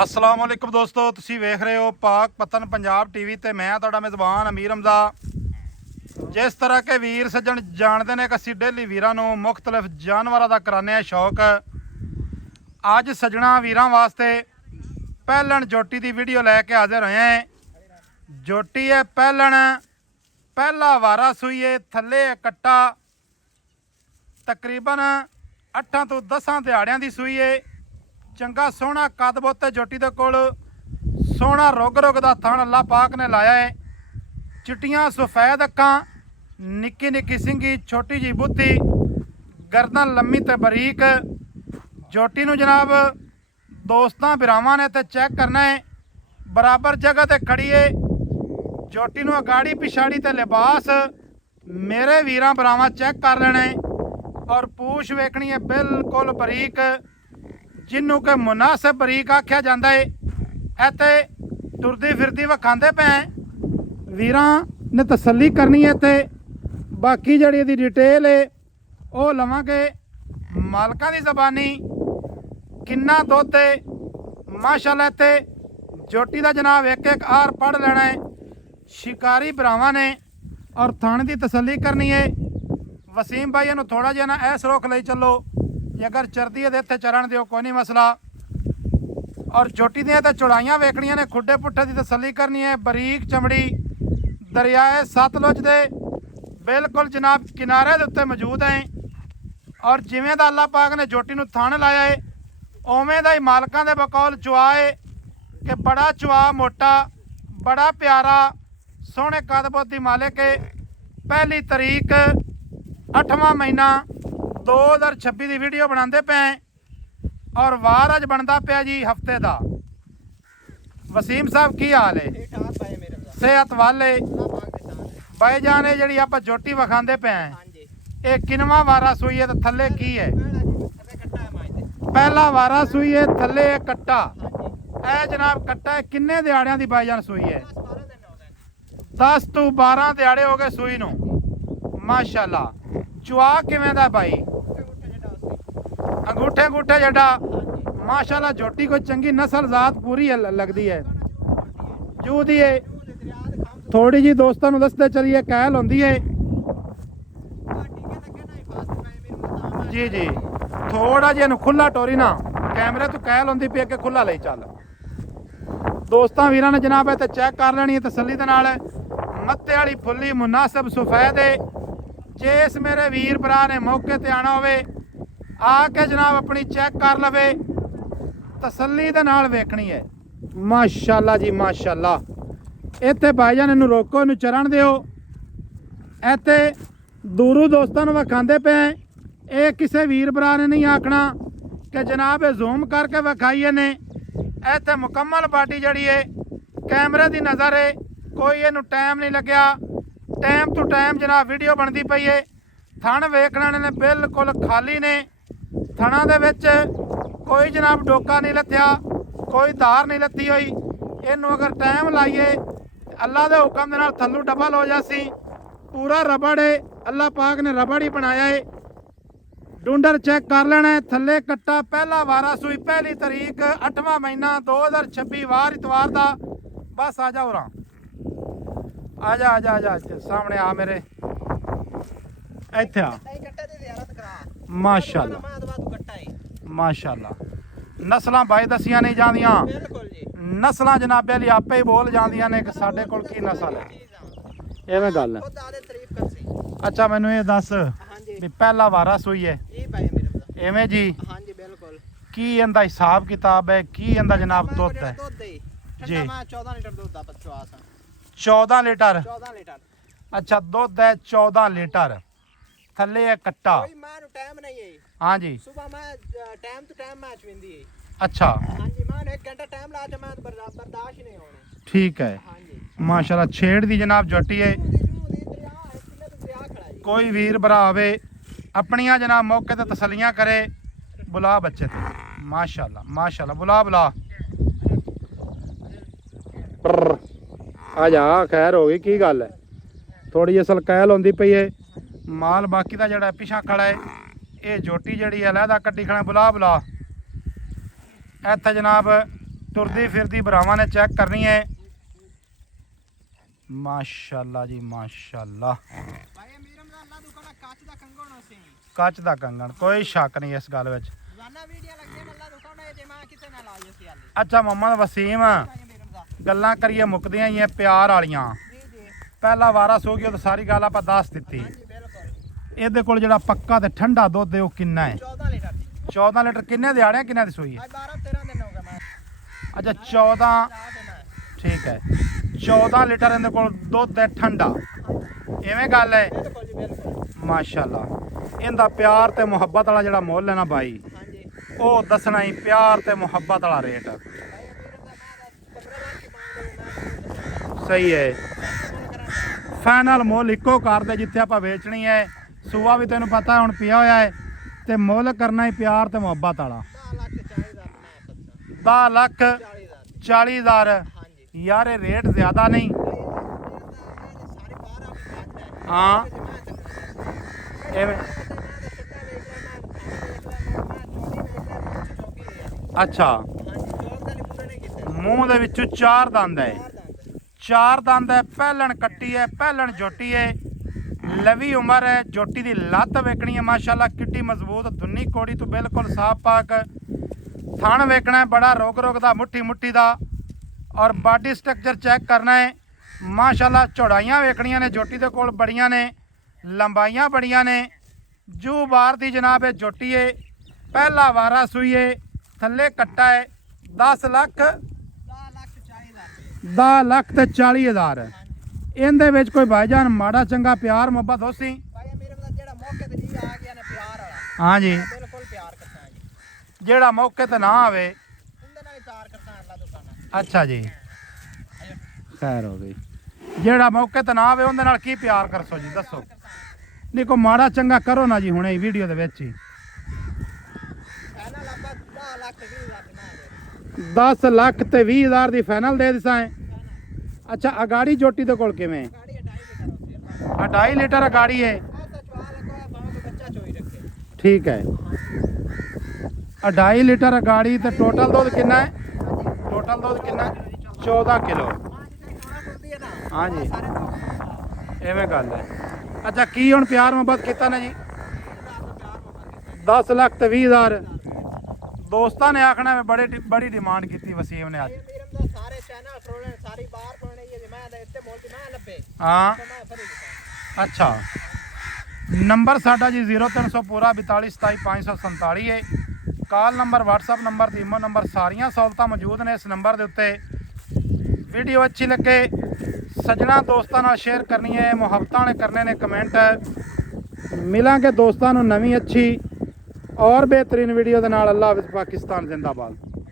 अस्सलाम वालेकुम दोस्तों, तुसी वेख रहे हो पाक पतन पंजाब टीवी ते मैं तुहाडा मेज़बान अमीर हमजा। जिस तरह के वीर सज्जन जानते हैं कि असीं डेली वीरां नूं मुख्तलिफ जानवरां दा कराने आ शौक। अज सज्जणा वीरां वास्ते पहलन जोटी की वीडियो लैके हाजिर होए हैं। जोटी है पहलन, पहला वारा सूई है, थले कट्टा, तकरीबन 8 ਤੋਂ 10 ਦਿਹਾੜਿਆਂ ਦੀ सूई है। चंगा सोहना कद बोते जोटी दे कोल, सोहना रुग रुग दा थण अल्लाह पाक ने लाया है। चिट्टियां सफेद अक्खां, निक्की निक्की सिंगी, छोटी जी बुद्धि, गर्दन लम्मी ते बरीक। जोटी नूं जनाब दोस्तां बिरावां ने ते चैक करना है, बराबर जगह ते खड़ी है। जोटी नूं अगाड़ी पिछाड़ी ते लिबास मेरे वीरां भरावां चैक कर लेना है। और पूछ वेखनी है बिल्कुल बरीक, जिन्हों के मुनासिब बरीक आख्या जाता है। इत्थे तुरदी फिरदी विखाते पे वीरां ने तसल्ली करनी है। ते बाकी जिहड़ी इहदी डिटेल है वो लवांगे मालकां दी ज़बानी। किन्ना दुध है माशाअल्लाह। इत्थे जोटी का जनाब एक एक आर पढ़ लेना है। शिकारी भरावां ने और थण की तसल्ली करनी है। वसीम भाई इहनूं थोड़ा जिहा ना इस रुख लई चलो, जे अगर चरदी है तो इत्थे चरण दिओ, कोई नहीं मसला। और जोटी दी तो चौड़ाइयां वेखनियां ने, खुडे पुट्ठे की तसल्ली करनी है। बरीक चमड़ी, दरियाए सतलुज दे बिल्कुल जनाब किनारे दे उत्ते मौजूद है। और जिवें दा अल्लाह पाक ने जोटी नूं थण लाया है, उवें दा ही मालकां दे बकौल चुआ है कि बड़ा चुआ, मोटा, बड़ा प्यारा, सोहणे कद बुद्ध दी मालिक है। पहली तारीख 8वां महीना 2026 की वीडियो बनाते पे और वार अज बनता पाया जी हफ्ते का। वसीम साहब की हाल है? सेहत वाले बाई जान है जी आप जोटी विखाते पे ये किनवा वारा सूई है? तो थले की है? पहला वारा सूई है, थले कट्टा। ए जनाब कट्टा है, किन्ने दिहाड़ियां दी बाईजान सूई है? 10 ਤੋਂ 12 दिहाड़े हो गए सूई नूं माशाअल्लाह। चुआ किवें दा भाई? अंगूठे अंगूठे जड़ा माशाअल्लाह। जोटी कोई चंगी नस्ल जात पूरी है, लगती है। जू दी है थोड़ी जी दोस्तों दसते चलिए कैल होंदी है जी जी। थोड़ा जिहा खुला टोरी ना, कैमरे तो कैल होंदी पी के खुला ले चल। दोस्तों वीरां ने जनाब इत्थे चैक कर लेनी है तसल्ली दे नाल। मत्ते वाली फुल्ली मुनासिब सफेद है। जे इस मेरे वीर भरा ने मौके ते आना होवे आके जनाब अपनी चैक कर लवे, तसल्ली दे नाल वेखनी है। माशाअल्लाह जी माशाअल्लाह। इत्थे भाईजान इनू रोको, इनू चरण दिओ। इत्थे दूरों दोस्तों नूं विखांदे पे ये किसी वीर भरा ने नहीं आखना कि जनाब ये जूम करके विखाइए ने। इत्थे मुकम्मल बाडी जड़ी है, कैमरे की नज़र है, कोई इनू टाइम नहीं लग्या। टाइम टू टाइम जनाब वीडियो बनती पई है। थण वेखने ने बिल्कुल खाली ने, थणा दे विच कोई जनाब डोका नहीं लथ्या, कोई धार नहीं लथी हुई। इनू अगर टाइम लाइए अल्लाह के हुक्म दे नाल थल्लू डबल हो जासी। पूरा रबड़ है, अल्लाह पाक ने रबड़ ही बनाया है। डूंडर चेक कर लेना है। थले कट्टा, पहला वारा सूई, पहली तारीख 8वां महीना 2026 वार इतवार का। बस आ जाओ, आजा आजा आजा सामने आ मेरे, इत्थे आ। माशाअल्लाह माशाअल्लाह। नस्लां भाई दसियां नहीं जांदियां, नस्लां जनाबे लिए आपे ही बोल जांदियां ने कि साडे कोल की नस्ल है। एवें गल है? अच्छा मैनू ये दस भी पहला वारा सूई है एवें जी? की इहदा हिसाब किताब है, की इहदा जनाब दुध है जी? 14 लीटर। अच्छा दुध है 14 लीटर। थले है कट्टा। हाँ जी। अच्छा ठीक है माशाल्लाह। छेड़ दी जनाब जोटी है। कोई वीर भरा आवे अपनिया जनाब मौके ते तसलियां करे, बुला बच्चे ते। माशाल्लाह माशाल्लाह, बुला बुला। आ जा, खैर हो गई की गल है? थोड़ी असल कैल होंदी पई है। माल बाकी का जड़ा पिछा खड़ा है, ये जोटी जड़ी अलहदा कट्टी खड़ा। बुला बुला। इत्थे जनाब ਤੁਰਦੀ ਫਿਰਦੀ ਭਰਾਵਾਂ ਨੇ ਚੈੱਕ ਕਰਨੀ ਹੈ। ਮਾਸ਼ਾਅੱਲਾ ਜੀ ਮਾਸ਼ਾਅੱਲਾ। ਭਾਈ ਅਮੀਰਮ ਦਾ ਅੱਲਾ ਦੁਕਾਨਾ ਕੱਚ ਦਾ ਕੰਗਣ ਸੀ। ਕੱਚ ਦਾ ਕੰਗਣ, ਕੋਈ ਸ਼ੱਕ ਨਹੀਂ ਇਸ ਗੱਲ ਵਿੱਚ। ਰੋਜ਼ਾਨਾ ਵੀਡੀਓ ਲੱਗਦੇ ਨੇ ਅੱਲਾ ਦੁਕਾਨਾ ਇਹ ਜਮਾ ਕਿਤੇ ਨਾ ਲਾਈ ਸੀ ਹਾਲੇ। ਅੱਛਾ ਮੁਹੰਮਦ ਵਸੀਮ, ਗੱਲਾਂ ਕਰੀਏ ਮੁੱਕਦੀਆਂ ਹੀ ਐ ਪਿਆਰ ਵਾਲੀਆਂ। ਜੀ ਜੀ ਪਹਿਲਾ ਵਾਰਾ ਸੋ ਗਿਆ ਤਾਂ ਸਾਰੀ ਗੱਲ ਆਪਾਂ ਦੱਸ ਦਿੱਤੀ। ਹਾਂਜੀ ਬਿਲਕੁਲ। ਇਹਦੇ ਕੋਲ ਜਿਹੜਾ ਪੱਕਾ ਤੇ ਠੰਡਾ ਦੁੱਧ ਹੈ ਉਹ ਕਿੰਨਾ ਹੈ? 14 ਲੀਟਰ 14 ਲੀਟਰ। ਕਿੰਨੇ ਦਿਹਾੜਿਆਂ ਕਿੰਨਾ ਦੀ ਸੂਈ ਹੈ? ਅੱਜ 12 13 ਦਿਨ ਹੋ ਗਏ ਮੈਂ। ਅੱਛਾ 14, ਰਾਤ ਹੈ ਠੀਕ ਹੈ। 14 ਲੀਟਰ ਇਹਦੇ ਕੋਲ ਦੁੱਧ ਹੈ ਠੰਡਾ, ਇਵੇਂ ਗੱਲ ਹੈ। ਬਿਲਕੁਲ ਜੀ ਬਿਲਕੁਲ। ਮਾਸ਼ਾਅੱਲਾ। ਇਹਦਾ ਪਿਆਰ ਤੇ ਮੁਹੱਬਤ ਵਾਲਾ ਜਿਹੜਾ ਮੁੱਲ ਹੈ ਨਾ ਬਾਈ, ਹਾਂਜੀ ਉਹ ਦੱਸਣਾ ਹੀ, ਪਿਆਰ ਤੇ ਮੁਹੱਬਤ ਵਾਲਾ ਰੇਟ। ਭਾਈ ਅਮੀਰਮ ਦਾ ਮੈਂ 15,000 ਕੀ ਮੰਗ ਮੈਂ ਸਹੀ ਹੈ। ਫਾਈਨਲ ਮੁੱਲ ਇੱਕੋ ਕਰ ਦੇ ਜਿੱਥੇ ਆਪਾਂ ਵੇਚਣੀ ਹੈ। ਸੂਆ ਵੀ ਤੈਨੂੰ ਪਤਾ ਹੁਣ ਪਿਆ ਹੋਇਆ ਹੈ ਤੇ ਮੁੱਲ ਕਰਨਾ ਹੀ ਪਿਆਰ ਤੇ ਮੁਹੱਬਤ ਵਾਲਾ। 10 ਲੱਖ 40 ਹਜ਼ਾਰ ਮੈਂ 10 ਲੱਖ 40 ਹਜ਼ਾਰ। ਹਾਂਜੀ ਯਾਰ ਇਹ ਰੇਟ ਜ਼ਿਆਦਾ ਨਹੀਂ? ਸਾਰੀ ਬਾਹਰ ਆ ਕੇ ਹਾਂ ਐਵੇਂ। ਅੱਛਾ ਮੂੰਹ ਦੇ ਵਿੱਚੋਂ 4 ਦੰਦ ਹੈ। 4 ਦੰਦ ਹੈ, ਪਹਿਲਣ ਕੱਟੀ ਹੈ, ਪਹਿਲਣ ਜੋਟੀ ਹੈ, ਲਵੀ ਉਮਰ ਹੈ। ਜੋਟੀ ਦੀ ਲੱਤ ਵੇਖਣੀ ਹੈ ਮਾਸ਼ਾਅੱਲਾ, ਕਿੱਡੀ ਮਜ਼ਬੂਤ, ਧੁੰਨੀ ਕੋੜੀ ਤੋਂ ਬਿਲਕੁਲ ਸਾਫ ਪਾਕ। ਥਣ ਵੇਖਣਾ ਹੈ ਬੜਾ ਰੋਗ ਰੋਗ ਦਾ, ਮੁੱਠੀ ਮੁੱਠੀ ਦਾ। ਔਰ ਬਾਡੀ ਸਟਰਕਚਰ ਚੈੱਕ ਕਰਨਾ ਹੈ ਮਾਸ਼ਾਅੱਲਾ। ਚੌੜਾਈਆਂ ਵੇਖਣੀਆਂ ਨੇ ਜੋਟੀ ਦੇ ਕੋਲ ਬੜੀਆਂ ਨੇ, ਲੰਬਾਈਆਂ ਬੜੀਆਂ ਨੇ। ਜੂ ਬਾਰ ਦੀ ਜਨਾਬ ਇਹ ਜੋਟੀ ਹੈ, ਪਹਿਲਾ ਵਾਰਾ ਸੂਈ ਹੈ, ਥੱਲੇ ਕੱਟਾ ਹੈ। 10 ਲੱਖ 10 ਲੱਖ ਤੇ 40 ਹਜ਼ਾਰ। ਇਹਦੇ ਵਿੱਚ ਕੋਈ ਭਾਈਜਾਨ ਮਾੜਾ ਚੰਗਾ ਪਿਆਰ ਮੁਹੱਬਤ ਹੋਸੀ? ਭਾਈ ਅਮੀਰਮ ਦਾ ਜਿਹੜਾ ਮੌਕੇ ਤੇ ਜੀ ਆ ਗਿਆ ਨੇ ਪਿਆਰ ਵਾਲਾ, ਹਾਂ ਜੀ, ਬਿਲਕੁਲ ਪਿਆਰ ਕਰਦਾ ਹੈ ਜੀ। ਜਿਹੜਾ ਮੌਕੇ ਤੇ ਨਾ ਆਵੇ ਉਹਦੇ ਨਾਲ ਵੀ ਪਿਆਰ ਕਰਦਾ ਅੱਲਾ ਦੁਕਾਨਾ। ਅੱਛਾ ਜੀ, ਖੈਰ ਹੋ ਗਈ। ਜਿਹੜਾ ਮੌਕੇ ਤੇ ਨਾ ਆਵੇ ਉਹਦੇ ਨਾਲ ਕੀ ਪਿਆਰ ਕਰਸੋ ਜੀ, ਦੱਸੋ? ਨਹੀਂ ਕੋਈ ਮਾੜਾ ਚੰਗਾ ਕਰੋ ਨਾ ਜੀ ਹੁਣੇ ਵੀਡੀਓ ਦੇ ਵਿੱਚ ਹੀ। ਫਾਈਨਲ ਆਪਾਂ 10 ਲੱਖ 20 ਲੱਖ ਨਾ ਦੇ 10 ਲੱਖ ਤੇ 20 ਹਜ਼ਾਰ ਦੀ ਫਾਈਨਲ ਦੇ ਦਿਸਾਂ ਹੈ। ਅੱਛਾ ਅਗਾੜੀ ਜੋਟੀ ਦੇ ਕੋਲ ਕਿਵੇਂ? ਗਾੜੀ 2.5 ਲੀਟਰ ਹੁੰਦੀ ਹੈ। 2.5 ਲੀਟਰ ਅਗਾੜੀ ਹੈ। ਆ ਤਾਂ ਚਵਾ ਲਗਵਾ ਭਾਵੇਂ ਕੋਈ ਬੱਚਾ ਚੋਈ ਰੱਖੇ। ਠੀਕ ਹੈ। 2.5 ਲੀਟਰ ਅਗਾੜੀ ਤੇ ਟੋਟਲ ਦੁੱਧ ਕਿੰਨਾ ਹੈ? ਟੋਟਲ ਦੁੱਧ ਕਿੰਨਾ ਹੈ? 14 ਕਿਲੋ। ਹਾਂ ਜੀ ਐਵੇਂ ਗੱਲ ਹੈ। ਅੱਛਾ ਕੀ ਹੁਣ ਪਿਆਰ ਮੁਹੱਬਤ ਕੀਤਾ ਨਾ ਜੀ? 10 ਲੱਖ ਤੇ 20 ਹਜ਼ਾਰ। ਦੋਸਤਾਂ ਨੇ ਆਖਣਾ ਮੈਂ ਬੜੀ ਡਿਮਾਂਡ ਕੀਤੀ ਵਸੀਮ ਨੇ ਅੱਜ। ਅਮੀਰਮ ਦਾ ਸਾਰੇ ਚੈਨਲ ਖੋਲਣੇ ਸਾਰੀ ਬਾਹਰ ਪਾਉਣੇ ਇਹ ਮੈਂ ਦਾ ਇੱਥੇ ਬੋਲਦੀ ਮੈਂ ਲੱਭੇ ਹਾਂ ਤਾਂ ਮੈਂ ਫਰੀ ਦਿੱਤਾ। ਅੱਛਾ ਨੰਬਰ ਸਾਡਾ ਜੀ 0300 ਪੂਰਾ 42 27 547 ਹੈ। Call number WhatsApp number imo number ਸਾਰੀਆਂ ਸਹੂਲਤਾਂ ਮੌਜੂਦ ਨੇ ਇਸ ਨੰਬਰ ਦੇ ਉੱਤੇ। ਵੀਡੀਓ ਅੱਛੀ ਲੱਗੇ ਸੱਜਣਾ ਦੋਸਤਾਂ ਨਾਲ ਸ਼ੇਅਰ ਕਰਨੀ ਹੈ, ਮੁਹੱਬਤਾਂ ਨੇ ਕਰਨੇ ਨੇ ਕਮੈਂਟ। ਮਿਲਾਂਗੇ ਦੋਸਤਾਂ ਨੂੰ ਨਵੀਂ ਅੱਛੀ ਔਰ ਬਿਹਤਰੀਨ ਵੀਡੀਓ ਦੇ ਨਾਲ। ਅੱਲਾਹ ਹਾਫਿਜ਼, ਪਾਕਿਸਤਾਨ ਜ਼ਿੰਦਾਬਾਦ।